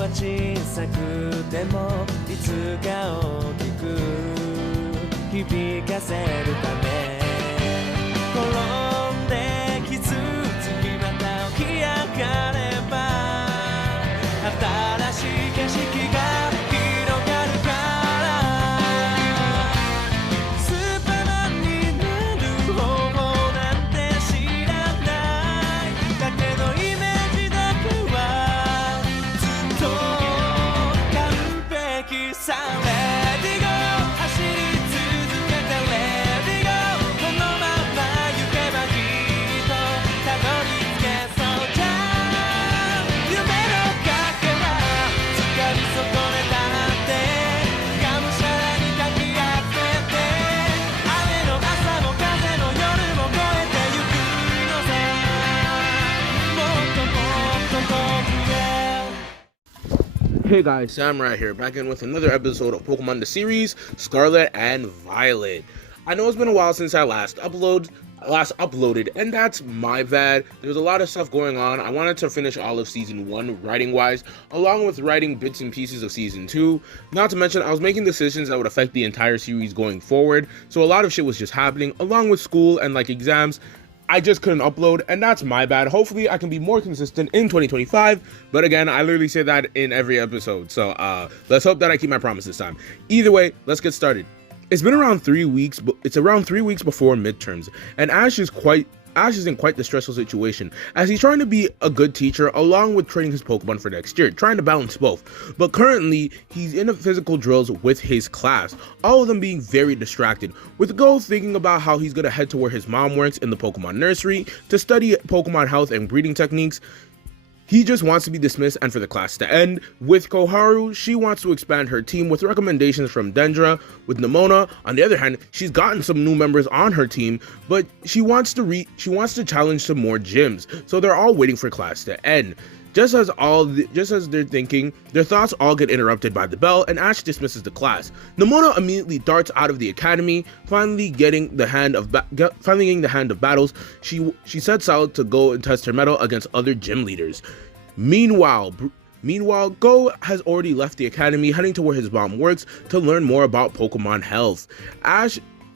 は小さくてもいつか大きく響かせるため転んで傷つきまた起き上がれば新しい景色が広がるからスーパーマンになる方法なんて知らないだけどイメージだけはずっと完璧さ Let it go 走り続けて Let it go このまま行けばきっとたどり着けそうじゃん夢のかけら掴み損ねたってがむしゃらにかき合ってて雨の朝も風の夜も越えてゆくのさもっともっと遠くへ Hey guys, Sam right here, back in with another episode of Pokemon the series, Scarlet and Violet. I know it's been a while since I last uploaded, and that's my bad. There's a lot of stuff going on. I wanted to finish all of Season 1 writing-wise, along with writing bits and pieces of Season 2. Not to mention, I was making decisions that would affect the entire series going forward, so a lot of shit was just happening, along with school and like exams. I just couldn't upload, and that's my bad. Hopefully, I can be more consistent in 2025, but again, I literally say that in every episode, so let's hope that I keep my promise this time. Either way, let's get started. It's been around 3 weeks, but it's around 3 weeks before midterms, and Ash is in quite the stressful situation, as he's trying to be a good teacher along with training his Pokemon for next year, trying to balance both. But currently, he's in a physical drills with his class, all of them being very distracted, with Goh thinking about how he's gonna head to where his mom works in the Pokemon nursery to study Pokemon health and breeding techniques. He just wants to be dismissed and for the class to end. With Koharu, she wants to expand her team with recommendations from Dendra. With Nimona, on the other hand, she's gotten some new members on her team, but she wants to challenge some more gyms. So they're all waiting for class to end. Just as they're thinking, their thoughts all get interrupted by the bell, and Ash dismisses the class. Nimona immediately darts out of the academy, finally getting the hand of battles. She sets out to go and test her mettle against other gym leaders. Meanwhile, Goh has already left the academy, heading to where his mom works to learn more about Pokemon health.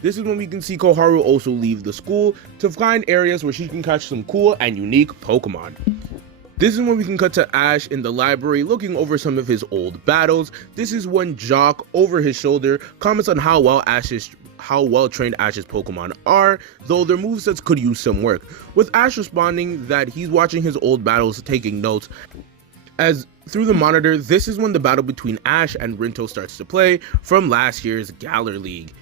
This is when we can see Koharu also leave the school to find areas where she can catch some cool and unique Pokemon. This is when we can cut to Ash in the library looking over some of his old battles. This is when Jock, over his shoulder, comments on how well trained Ash's Pokemon are, though their movesets could use some work, with Ash responding that he's watching his old battles, taking notes. As through the monitor, this is when the battle between Ash and Rinto starts to play from last year's Galar League.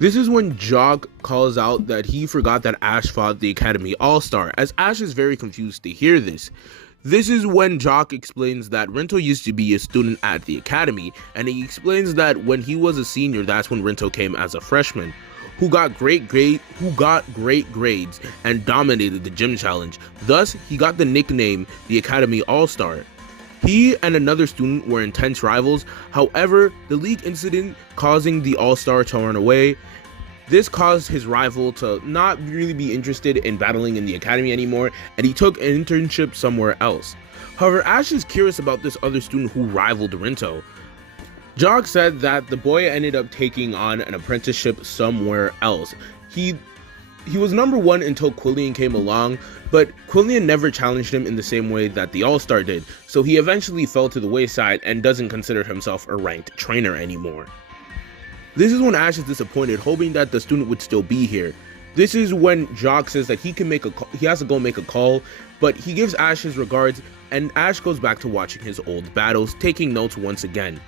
This is when Jock calls out that he forgot that Ash fought the Academy All-Star, as Ash is very confused to hear this. This is when Jock explains that Rinto used to be a student at the Academy, and he explains that when he was a senior, that's when Rinto came as a freshman, who got great grades and dominated the gym challenge. Thus, he got the nickname the Academy All-Star. He and another student were intense rivals. However, the league incident causing the All-Star to run away, this caused his rival to not really be interested in battling in the academy anymore, and he took an internship somewhere else. However, Ash is curious about this other student who rivaled Rinto. Jock said that the boy ended up taking on an apprenticeship somewhere else. He was number one until Quillian came along, but Quillian never challenged him in the same way that the All-Star did, so he eventually fell to the wayside and doesn't consider himself a ranked trainer anymore. This is when Ash is disappointed, hoping that the student would still be here. This is when Jock says that he has to go make a call, but he gives Ash his regards, and Ash goes back to watching his old battles, taking notes once again.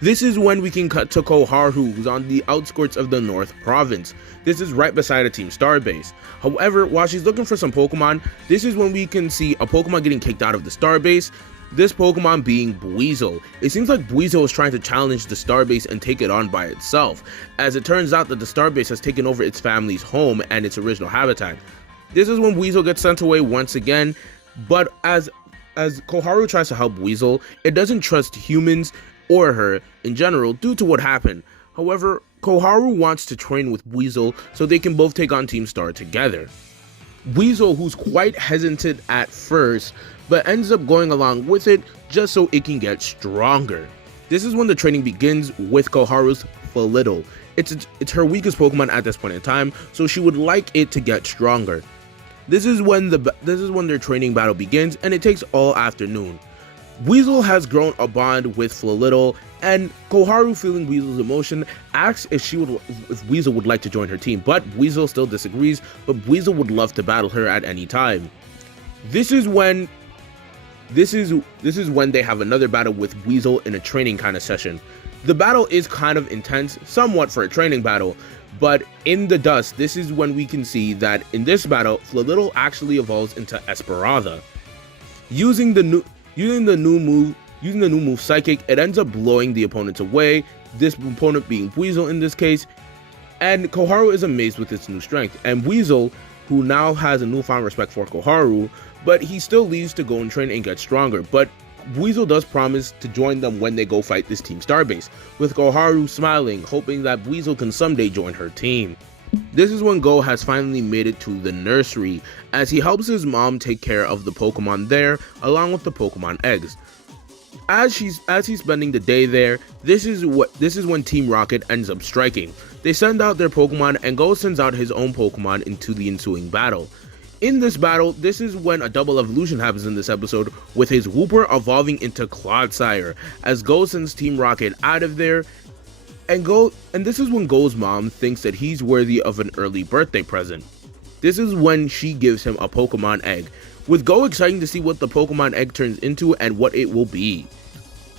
This is when we can cut to Koharu, who's on the outskirts of the North Province. This is right beside a Team Star base. However, while she's looking for some Pokemon, this is when we can see a Pokemon getting kicked out of the Star base. This Pokemon being Buizel. It seems like Buizel is trying to challenge the Starbase and take it on by itself, as it turns out that the Starbase has taken over its family's home and its original habitat. This is when Buizel gets sent away once again, but as Koharu tries to help Buizel, it doesn't trust humans or her in general due to what happened. However, Koharu wants to train with Buizel so they can both take on Team Star together. Buizel, who's quite hesitant at first, but ends up going along with it just so it can get stronger. This is when the training begins with Koharu's Flittle. It's her weakest Pokemon at this point in time, so she would like it to get stronger. This is when their training battle begins, and it takes all afternoon. Weasel has grown a bond with Flittle, and Koharu, feeling Weasel's emotion, asks if Weasel would like to join her team, but Weasel still disagrees, but Weasel would love to battle her at any time. This is when they have another battle with Weasel in a training kind of session. The battle is kind of intense, somewhat for a training battle, but in the dust, this is when we can see that in this battle, Flittle actually evolves into Esperanza. Using the new move Psychic, it ends up blowing the opponents away, this opponent being Weasel in this case, and Koharu is amazed with its new strength, and Weasel, who now has a newfound respect for Koharu, but he still leaves to go and train and get stronger, but Weasel does promise to join them when they go fight this Team Starbase, with Koharu smiling, hoping that Weasel can someday join her team. This is when Goh has finally made it to the nursery, as he helps his mom take care of the Pokemon there, along with the Pokemon eggs. As he's spending the day there, this is when Team Rocket ends up striking. They send out their Pokemon, and Goh sends out his own Pokemon into the ensuing battle. In this battle, this is when a double evolution happens in this episode, with his Wooper evolving into Clodsire, as Goh sends Team Rocket out of there, and this is when Goh's mom thinks that he's worthy of an early birthday present. This is when she gives him a Pokemon egg, with Goh excited to see what the Pokemon egg turns into and what it will be.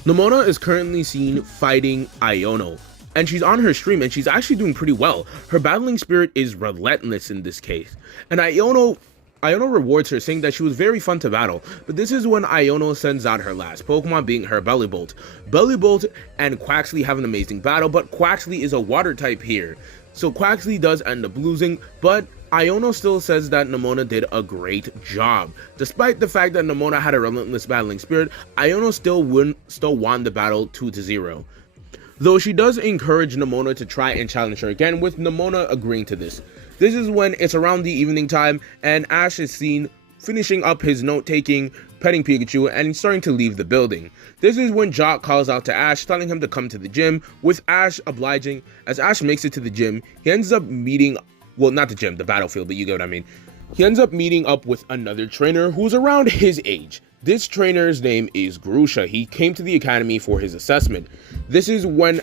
Nomona is currently seen fighting Iono, and she's on her stream and she's actually doing pretty well. Her battling spirit is relentless in this case, and Iono rewards her, saying that she was very fun to battle, but this is when Iono sends out her last Pokemon, being her Bellibolt. Bellibolt and Quaxly have an amazing battle, but Quaxly is a water type here, so Quaxly does end up losing, but Iono still says that Nomona did a great job. Despite the fact that Nomona had a relentless battling spirit, Iono still won the battle 2-0. Though she does encourage Nomona to try and challenge her again, with Nomona agreeing to this. This is when it's around the evening time, and Ash is seen finishing up his note-taking, petting Pikachu, and starting to leave the building. This is when Jock calls out to Ash, telling him to come to the gym, with Ash obliging. As Ash makes it to the gym, he ends up meeting, well, not the gym, the battlefield, but you get what I mean. He ends up meeting up with another trainer who's around his age. This trainer's name is Grusha. He came to the academy for his assessment. This is when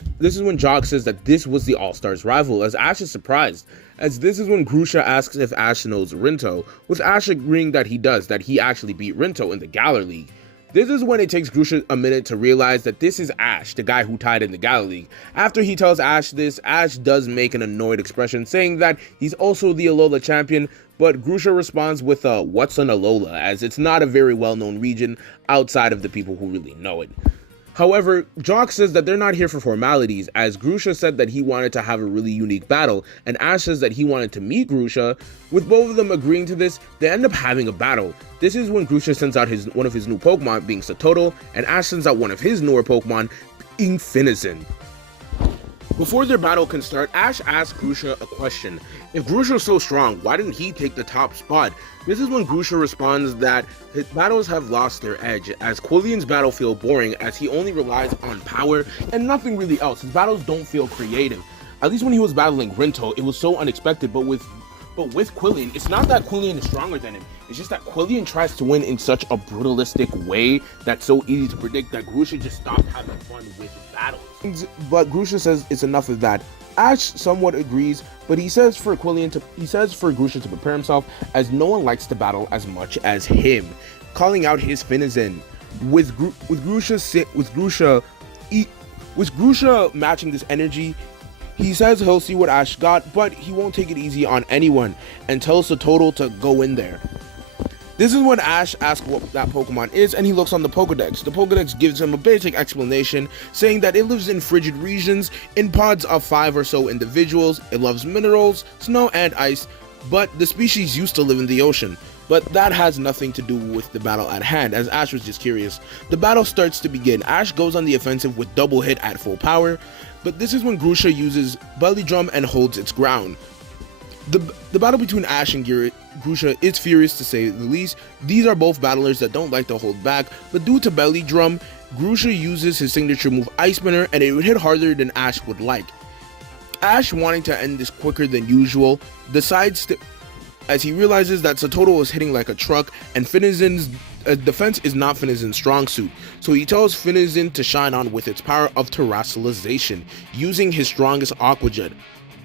Jock says that this was the All-Stars rival, as Ash is surprised, as this is when Grusha asks if Ash knows Rinto, with Ash agreeing that he does, that he actually beat Rinto in the Galar League. This is when it takes Grusha a minute to realize that this is Ash, the guy who tied in the Galar League. After he tells Ash this, Ash does make an annoyed expression, saying that he's also the Alola champion, but Grusha responds with a "what's an Alola," as it's not a very well-known region outside of the people who really know it. However, Jock says that they're not here for formalities, as Grusha said that he wanted to have a really unique battle, and Ash says that he wanted to meet Grusha. With both of them agreeing to this, they end up having a battle. This is when Grusha sends out one of his new Pokemon, being Satoto, and Ash sends out one of his newer Pokemon, being Finizen. Before their battle can start, Ash asks Grusha a question. If Grusha's so strong, why didn't he take the top spot? This is when Grusha responds that his battles have lost their edge, as Quillian's battle feel boring, as he only relies on power and nothing really else. His battles don't feel creative. At least when he was battling Rinto, it was so unexpected, but with Quillian, it's not that Quillian is stronger than him, it's just that Quillian tries to win in such a brutalistic way that's so easy to predict that Grusha just stopped having fun with battles. But Grusha says it's enough of that. Ash somewhat agrees, but he says for Grusha to prepare himself, as no one likes to battle as much as him, calling out his Finizen. With Grusha matching this energy, he says he'll see what Ash got, but he won't take it easy on anyone, and tells Satoto to go in there. This is when Ash asks what that Pokemon is, and he looks on the Pokedex. The Pokedex gives him a basic explanation, saying that it lives in frigid regions, in pods of 5 or so individuals. It loves minerals, snow, and ice, but the species used to live in the ocean. But that has nothing to do with the battle at hand, as Ash was just curious. The battle starts to begin. Ash goes on the offensive with double hit at full power, but this is when Grusha uses Belly Drum and holds its ground. The battle between Ash and Grusha is furious to say the least. These are both battlers that don't like to hold back, but due to Belly Drum, Grusha uses his signature move Ice Spinner, and it would hit harder than Ash would like. Ash, wanting to end this quicker than usual, decides to, as he realizes that Satoto is hitting like a truck and Finizen's defense is not Finizen's strong suit, so he tells Finizen to shine on with its power of terrestrialization, using his strongest Aqua Jet.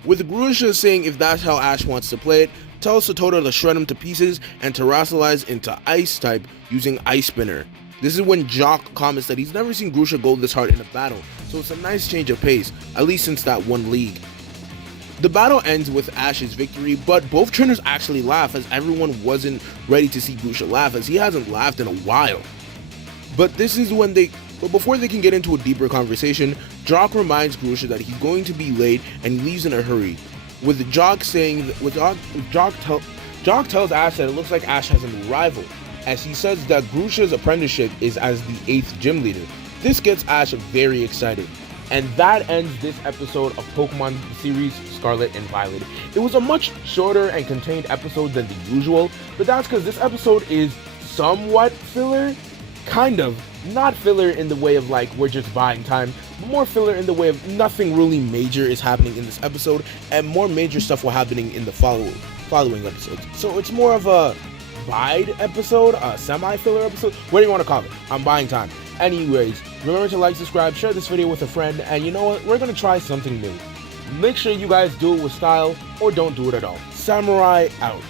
With Grusha saying if that's how Ash wants to play it, tells Satoto to shred him to pieces and terrestrialize into Ice type using Ice Spinner. This is when Jock comments that he's never seen Grusha go this hard in a battle, so it's a nice change of pace, at least since that one league. The battle ends with Ash's victory, but both trainers actually laugh as everyone wasn't ready to see Grusha laugh, as he hasn't laughed in a while. But before they can get into a deeper conversation, Jock reminds Grusha that he's going to be late and leaves in a hurry. Jock tells Ash that it looks like Ash has a new rival, as he says that Grusha's apprenticeship is as the 8th gym leader. This gets Ash very excited. And that ends this episode of Pokemon series Scarlet and Violet. It was a much shorter and contained episode than the usual, but that's because this episode is somewhat filler. Kind of. Not filler in the way of like we're just buying time, but more filler in the way of nothing really major is happening in this episode, and more major stuff will happening in the following episodes. So it's more of a bide episode, a semi-filler episode, what do you want to call it? I'm buying time. Anyways, remember to like, subscribe, share this video with a friend, and you know what? We're going to try something new. Make sure you guys do it with style, or don't do it at all. Samurai out.